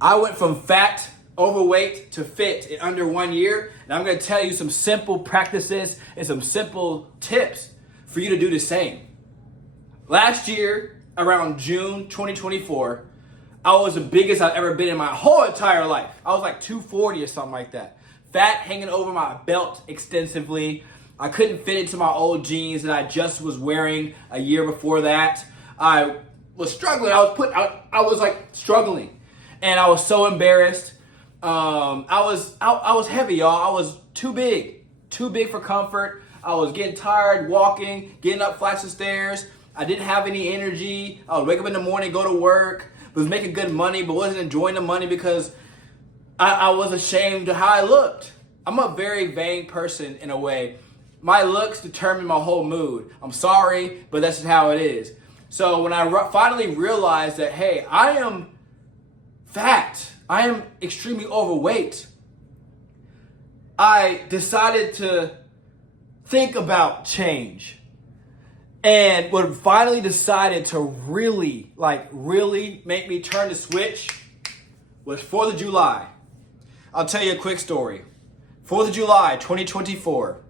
I went from fat, overweight to fit in under 1 year. And I'm going to tell you some simple practices and some simple tips for you to do the same. Last year, around June 2024, I was the biggest I've ever been in my whole entire life. I was like 240 or something like that. Fat hanging over my belt extensively. I couldn't fit into my old jeans that I just was wearing a year before that. I was struggling. I was like struggling, and I was so embarrassed. I was heavy, y'all. I was too big for comfort. I was getting tired walking, getting up flights of stairs. I didn't have any energy. I would wake up in the morning, go to work, was making good money, but wasn't enjoying the money because I was ashamed of how I looked. I'm a very vain person in a way. My looks determine my whole mood. I'm sorry, but that's just how it is. So when I finally realized that, hey, I am fat, I am extremely overweight, I decided to think about change. And what finally decided to really make me turn the switch was 4th of July. I'll tell you a quick story. 4th of July, 2024.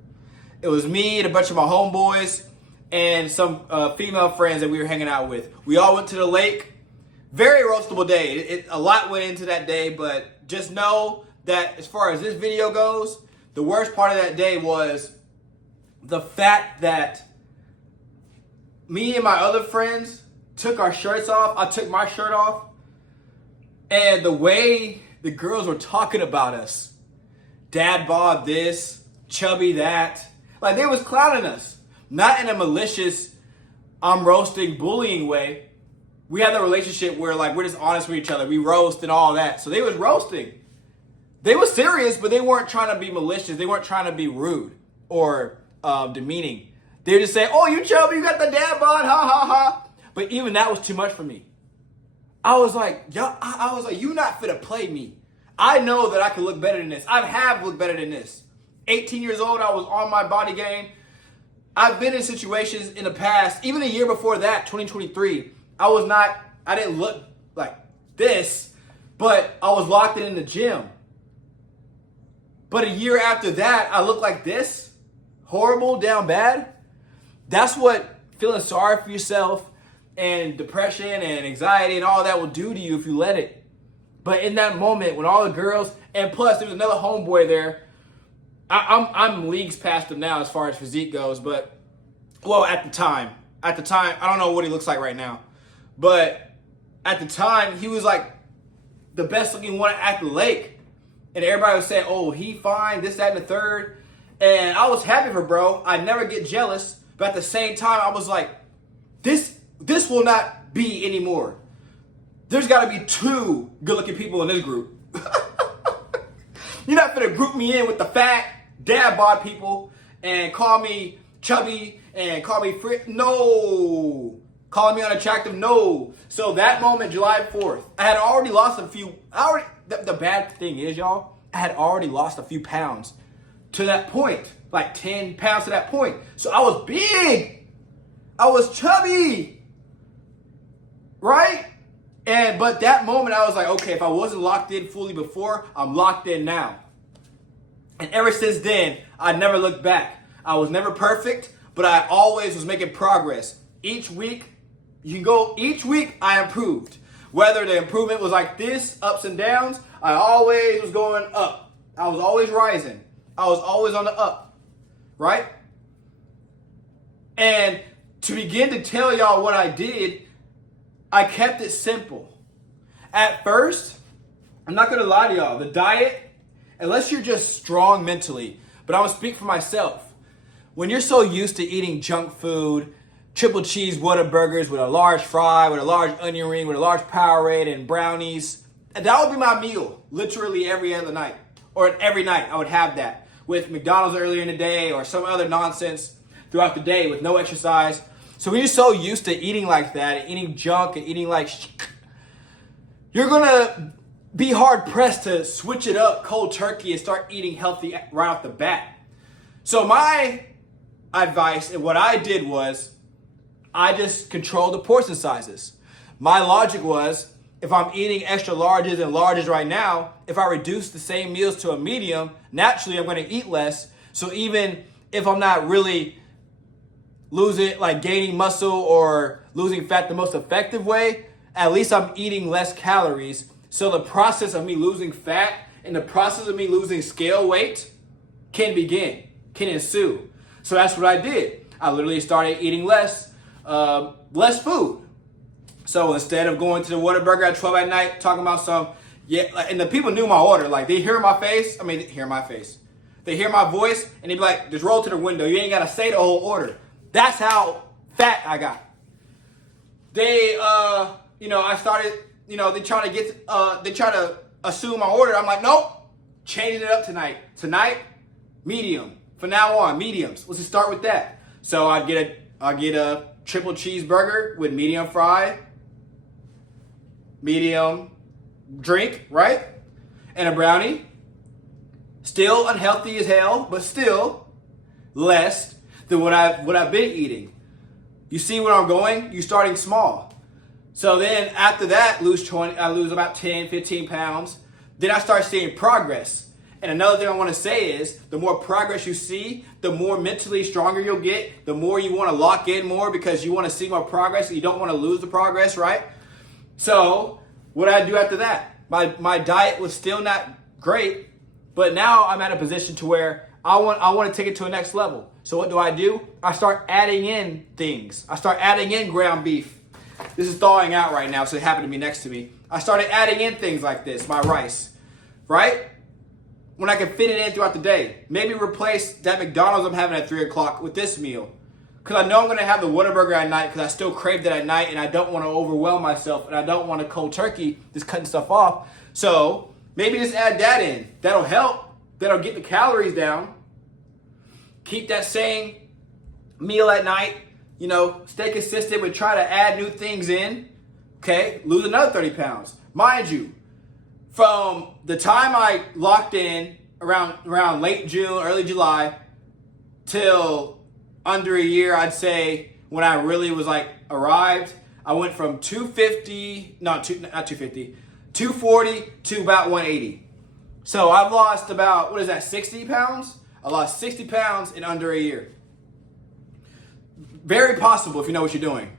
It was me and a bunch of my homeboys and some female friends that we were hanging out with. We all went to the lake. Very roastable day. A lot went into that day, but just know that as far as this video goes, the worst part of that day was the fact that me and my other friends took our shirts off. I took my shirt off. And the way the girls were talking about us, dad bod this, chubby that, like they was clowning us. Not in a malicious, I'm roasting, bullying way. We had a relationship where like we're just honest with each other. We roast and all that. So they was roasting. They was serious, but they weren't trying to be malicious. They weren't trying to be rude or demeaning. They would just say, oh, you chubby, you got the dad bod, ha, ha, ha. But even that was too much for me. I was like, you not finna play me. I know that I can look better than this. I have looked better than this. 18 years old, I was on my body game. I've been in situations in the past, even a year before that, 2023, I didn't look like this, but I was locked in the gym. But a year after that, I look like this, horrible, down bad. That's what feeling sorry for yourself and depression and anxiety and all that will do to you if you let it. But in that moment, when all the girls, and plus there was another homeboy there, I'm leagues past him now as far as physique goes, but, well, at the time, I don't know what he looks like right now, but at the time, he was like the best looking one at the lake. And everybody was saying, oh, he fine, this, that, and the third. And I was happy for bro. I never get jealous. But at the same time, I was like, this will not be anymore. There's got to be 2 good-looking people in this group. You're not going to group me in with the fat, dad bod people and call me chubby and call me no. Calling me unattractive, no. So that moment, July 4th, I had already lost a few. The bad thing is, y'all, I had already lost a few pounds to that point. Like 10 pounds to that point. So I was big. I was chubby. Right? But that moment I was like, okay, if I wasn't locked in fully before, I'm locked in now. And ever since then, I never looked back. I was never perfect, but I always was making progress. Each week I improved. Whether the improvement was like this, ups and downs, I always was going up. I was always rising. I was always on the up. Right? And to begin to tell y'all what I did, I kept it simple. At first, I'm not going to lie to y'all, the diet, unless you're just strong mentally, but I'm going to speak for myself. When you're so used to eating junk food, triple cheese Whataburgers with a large fry, with a large onion ring, with a large Powerade and brownies, that would be my meal, literally every other night. Or every night I would have that. With McDonald's earlier in the day or some other nonsense throughout the day with no exercise. So when you're so used to eating like that, and eating junk and eating like you're gonna be hard pressed to switch it up cold turkey and start eating healthy right off the bat. So my advice and what I did was I just controlled the portion sizes. My logic was if I'm eating extra larges and larges right now, if I reduce the same meals to a medium, naturally I'm going to eat less. So even if I'm not really gaining muscle or losing fat the most effective way, at least I'm eating less calories. So the process of me losing fat and the process of me losing scale weight can ensue. So that's what I did. I literally started eating less food. So instead of going to the Whataburger at 12 at night, talking about and the people knew my order. Like, they hear my face. They hear my voice, and they be like, just roll to the window. You ain't got to say the whole order. That's how fat I got. I started, they try to assume my order. I'm like, nope, changing it up tonight. Tonight, medium. From now on, mediums. Let's just start with that. So I get a triple cheeseburger with medium fry, medium drink, right? And a brownie. Still unhealthy as hell, but still less than what I've been eating. You see where I'm going? You're starting small. So then after that, I lose about 10, 15 pounds. Then I start seeing progress. And another thing I want to say is, the more progress you see, the more mentally stronger you'll get, the more you want to lock in more because you want to see more progress and you don't want to lose the progress, right? So what did I do after that? My diet was still not great, but now I'm at a position to where I want to take it to a next level. So what do? I start adding in things. I start adding in ground beef. This is thawing out right now, so it happened to be next to me. I started adding in things like this, my rice, right? When I can fit it in throughout the day. Maybe replace that McDonald's I'm having at 3 o'clock with this meal. Because I know I'm going to have the Whataburger at night because I still crave that at night and I don't want to overwhelm myself and I don't want to cold turkey just cutting stuff off. So maybe just add that in. That'll help. That'll get the calories down. Keep that same meal at night. Stay consistent but try to add new things in. Okay, lose another 30 pounds. Mind you, from the time I locked in around late June, early July, till under a year, I'd say, when I really was arrived, I went from 240 to about 180. So I've lost about, 60 pounds? I lost 60 pounds in under a year. Very possible if you know what you're doing.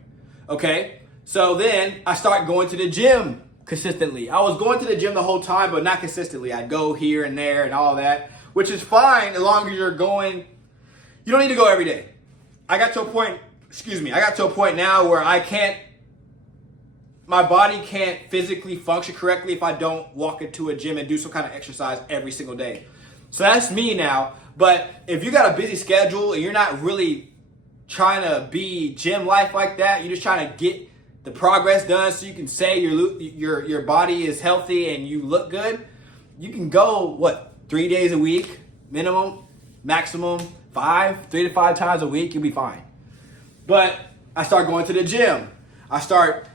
Okay? So then I start going to the gym consistently. I was going to the gym the whole time, but not consistently. I'd go here and there and all that, which is fine as long as you're going. You don't need to go every day. I got to a point now where my body can't physically function correctly if I don't walk into a gym and do some kind of exercise every single day. So that's me now. But if you got a busy schedule and you're not really trying to be gym life like that, you're just trying to get the progress done so you can say your body is healthy and you look good, you can go 3 days a week minimum, maximum 3 to 5 times a week. You'll be fine. But I start going to the gym. I start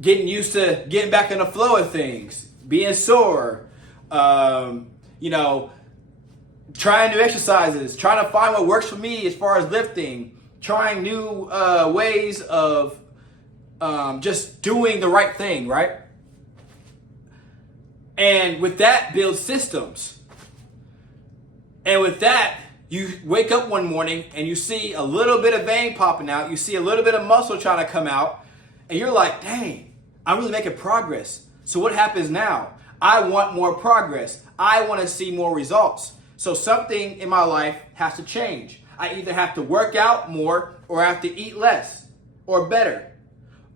getting used to getting back in the flow of things, being sore, trying new exercises, trying to find what works for me as far as lifting, trying new ways of just doing the right thing, right? And with that, build systems. And with that, you wake up one morning and you see a little bit of vein popping out. You see a little bit of muscle trying to come out. And you're like, dang, I'm really making progress. So what happens now? I want more progress. I want to see more results. So something in my life has to change. I either have to work out more or I have to eat less or better.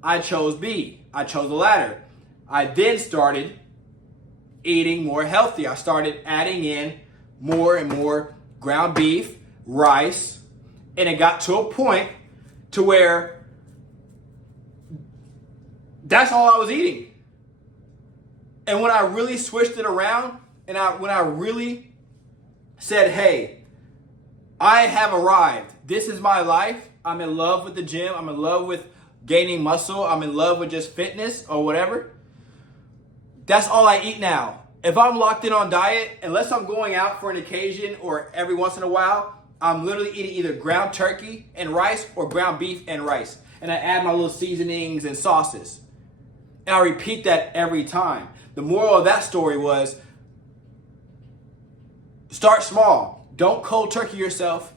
I chose B. I chose the latter. I then started eating more healthy. I started adding in more and more ground beef, rice, and it got to a point to where that's all I was eating. And when I really switched it around and when I really said, hey, I have arrived. This is my life. I'm in love with the gym. I'm in love with gaining muscle. I'm in love with just fitness or whatever. That's all I eat now. If I'm locked in on diet, unless I'm going out for an occasion or every once in a while, I'm literally eating either ground turkey and rice or ground beef and rice. And I add my little seasonings and sauces. And I repeat that every time. The moral of that story was start small. Don't cold turkey yourself.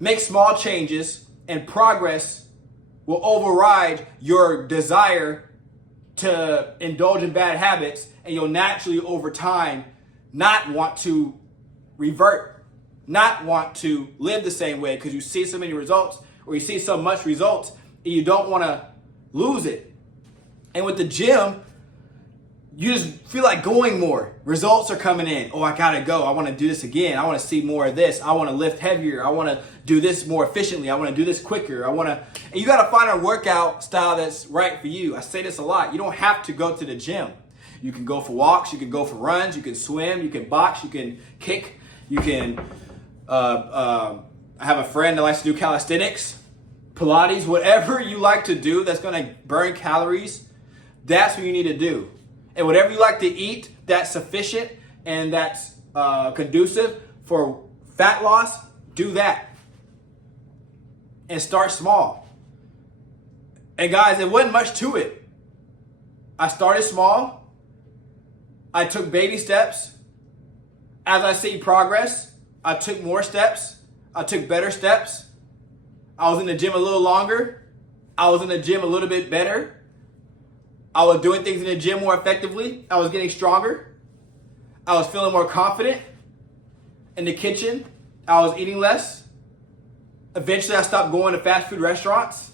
Make small changes, and progress will override your desire to indulge in bad habits, and you'll naturally over time not want to revert, not want to live the same way because you see so many results or you see so much results and you don't want to lose it. And with the gym, you just feel like going more. Results are coming in. Oh, I gotta go. I want to do this again. I want to see more of this. I want to lift heavier. I want to do this more efficiently. I want to do this quicker. And you got to find a workout style that's right for you. I say this a lot. You don't have to go to the gym. You can go for walks. You can go for runs. You can swim. You can box. You can kick. You can. I have a friend that likes to do calisthenics, Pilates, whatever you like to do that's going to burn calories. That's what you need to do. And whatever you like to eat that's sufficient and that's conducive for fat loss, do that. And start small. And guys, it wasn't much to it. I started small. I took baby steps. As I see progress, I took more steps. I took better steps. I was in the gym a little longer. I was in the gym a little bit better. I was doing things in the gym more effectively. I was getting stronger. I was feeling more confident in the kitchen. I was eating less. Eventually, I stopped going to fast food restaurants.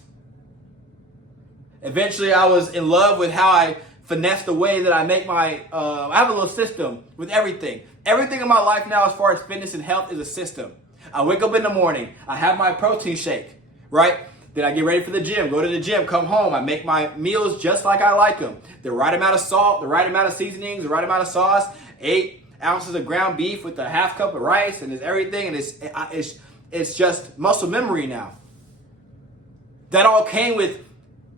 Eventually, I was in love with how I finesse the way that I make my, I have a little system with everything. Everything in my life now as far as fitness and health is a system. I wake up in the morning. I have my protein shake, right? Then I get ready for the gym, go to the gym, come home. I make my meals just like I like them. The right amount of salt, the right amount of seasonings, the right amount of sauce, 8 ounces of ground beef with a half cup of rice, and it's everything. And it's just muscle memory now. That all came with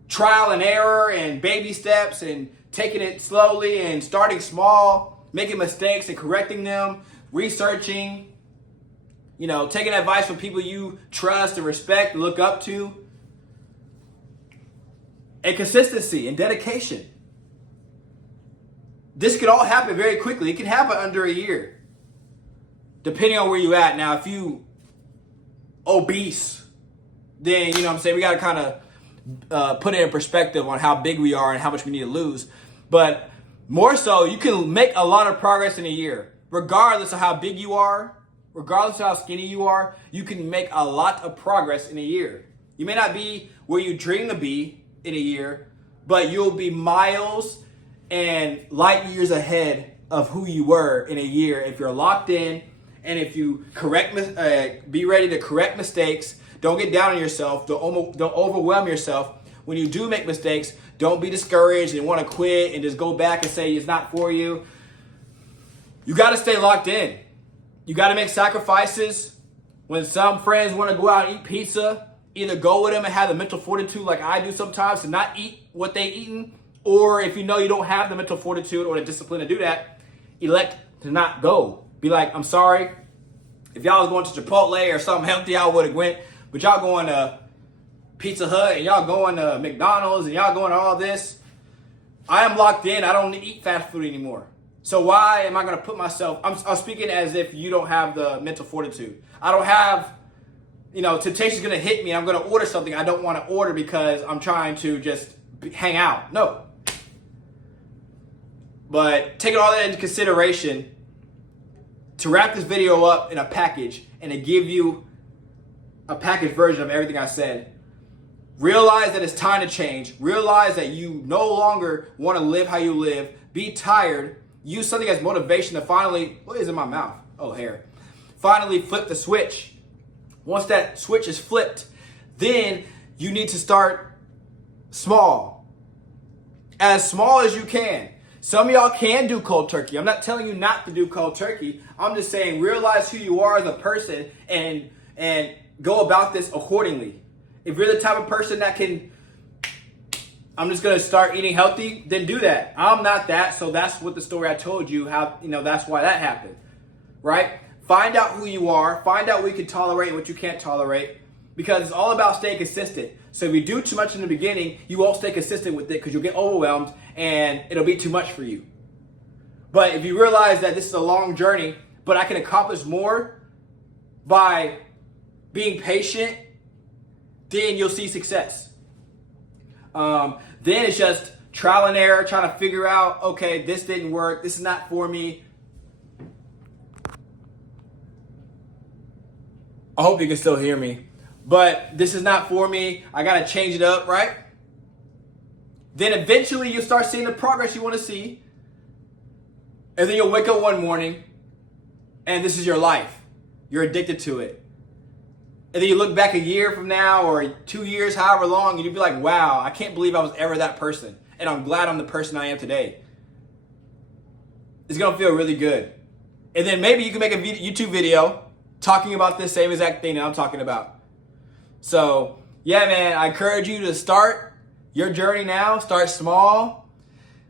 trial and error and baby steps and taking it slowly and starting small, making mistakes and correcting them, researching, taking advice from people you trust and respect and look up to. And consistency and dedication. This could all happen very quickly. It can happen under a year, depending on where you're at. Now, if you obese, then, we got to kind of put it in perspective on how big we are and how much we need to lose. But more so, you can make a lot of progress in a year. Regardless of how big you are, regardless of how skinny you are, you can make a lot of progress in a year. You may not be where you dream to be in a year, but you'll be miles and light years ahead of who you were in a year if you're locked in and if you be ready to correct mistakes. Don't get down on yourself. Don't overwhelm yourself. When you do make mistakes, don't be discouraged and want to quit and just go back and say it's not for you. You got to stay locked in. You got to make sacrifices. When some friends want to go out and eat pizza, either go with them and have the mental fortitude like I do sometimes to not eat what they eaten, or if you know you don't have the mental fortitude or the discipline to do that, elect to not go. Be like, I'm sorry. If y'all was going to Chipotle or something healthy, I would have went. But y'all going to Pizza Hut and y'all going to McDonald's and y'all going to all this. I am locked in. I don't eat fast food anymore. So why am I going to put myself, I'm speaking as if you don't have the mental fortitude. I don't have, temptation's going to hit me. I'm going to order something I don't want to order because I'm trying to just hang out. No. But taking all that into consideration, to wrap this video up in a package and to give you a packaged version of everything I said, realize that it's time to change. Realize that you no longer want to live how you live. Be tired. Use something as motivation to finally, what is in my mouth? Oh, hair. Finally flip the switch. Once that switch is flipped, then you need to start small. As small as you can. Some of y'all can do cold turkey. I'm not telling you not to do cold turkey. I'm just saying realize who you are as a person and go about this accordingly. If you're the type of person that can, I'm just going to start eating healthy, then do that. I'm not that, so that's what the story I told you, how, that's why that happened, right? Find out who you are. Find out what you can tolerate and what you can't tolerate, because it's all about staying consistent. So if you do too much in the beginning, you won't stay consistent with it because you'll get overwhelmed and it'll be too much for you. But if you realize that this is a long journey, but I can accomplish more by being patient, then you'll see success. Then it's just trial and error, trying to figure out, okay, this didn't work. This is not for me. I hope you can still hear me. But this is not for me. I got to change it up, right? Then eventually you'll start seeing the progress you want to see. And then you'll wake up one morning and this is your life. You're addicted to it. And then you look back a year from now or 2 years, however long, and you'll be like, wow, I can't believe I was ever that person. And I'm glad I'm the person I am today. It's going to feel really good. And then maybe you can make a YouTube video talking about this same exact thing that I'm talking about. So, yeah, man, I encourage you to start your journey now. Start small.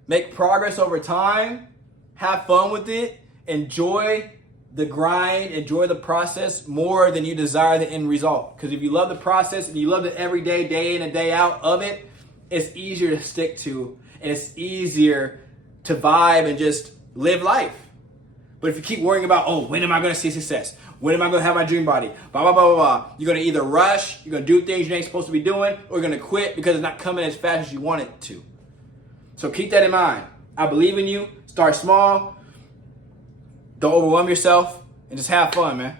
Make progress over time. Have fun with it. Enjoy the grind. Enjoy the process more than you desire the end result. Because if you love the process and you love the everyday, day in and day out of it, it's easier to stick to. And it's easier to vibe and just live life. But if you keep worrying about, oh, when am I going to see success? When am I going to have my dream body? Blah, blah, blah, blah, blah. You're going to either rush, you're going to do things you ain't supposed to be doing, or you're going to quit because it's not coming as fast as you want it to. So keep that in mind. I believe in you. Start small. Don't overwhelm yourself. And just have fun, man.